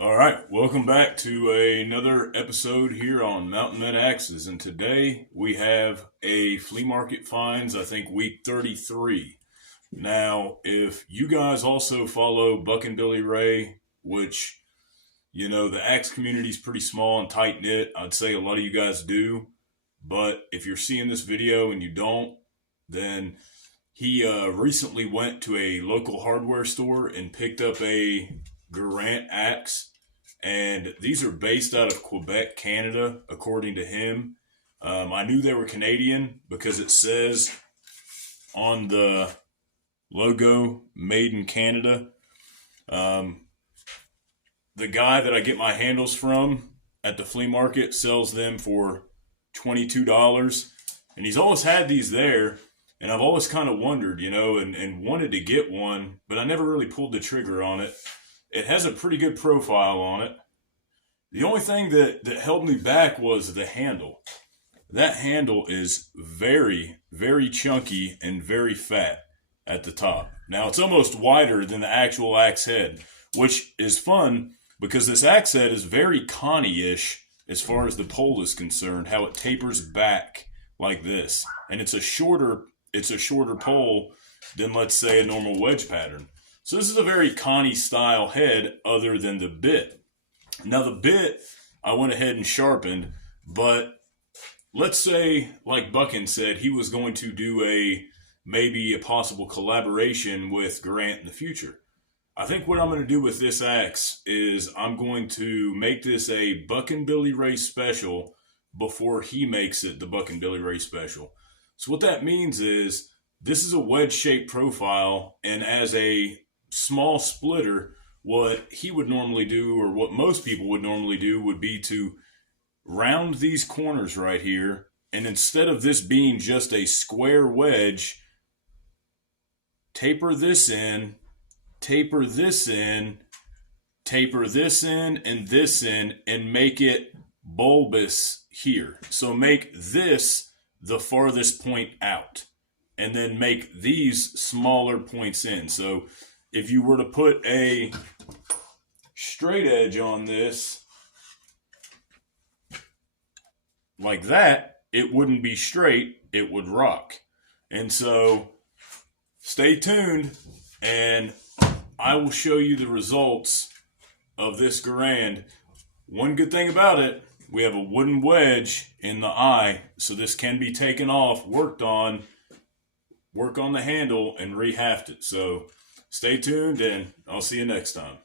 All right, welcome back to another episode here on Mountain Men Axes, and today we have a flea market finds, I think week 33. Now, if you guys also follow Buck and Billy Ray, which, the axe community is pretty small and tight-knit, I'd say a lot of you guys do, but if you're seeing this video and you don't, then he recently went to a local hardware store and picked up a Garant axe, and these are based out of Quebec, Canada, according to him. I knew they were Canadian because it says on the logo, made in Canada. The guy that I get my handles from at the flea market sells them for $22, and he's always had these there, and I've always kind of wondered, and wanted to get one, but I never really pulled the trigger on it. It has a pretty good profile on it. The only thing that held me back was the handle. That handle is very, very chunky and very fat at the top. Now, it's almost wider than the actual axe head, which is fun because this axe head is very Connie-ish as far as the pole is concerned, how it tapers back like this. And it's a shorter pole than, let's say, a normal wedge pattern. So this is a very Connie style head other than the bit. Now the bit I went ahead and sharpened, but let's say, like Buckin said, he was going to do maybe a possible collaboration with Garant in the future. I think what I'm going to do with this axe is I'm going to make this a Buck and Billy Ray special before he makes it the Buck and Billy Ray special. So what that means is this is a wedge-shaped profile, and as a small splitter, what he would normally do, or what most people would normally do, would be to round these corners right here, and instead of this being just a square wedge, taper this in, taper this in, taper this in, and this in, and make it bulbous here. So make this the farthest point out, and then make these smaller points in. So if you were to put a straight edge on this like that, it wouldn't be straight, it would rock. And so stay tuned, and I will show you the results of this Garand. One good thing about it, we have a wooden wedge in the eye, so this can be taken off, worked on, work on the handle, and re-haft it. So stay tuned, and I'll see you next time.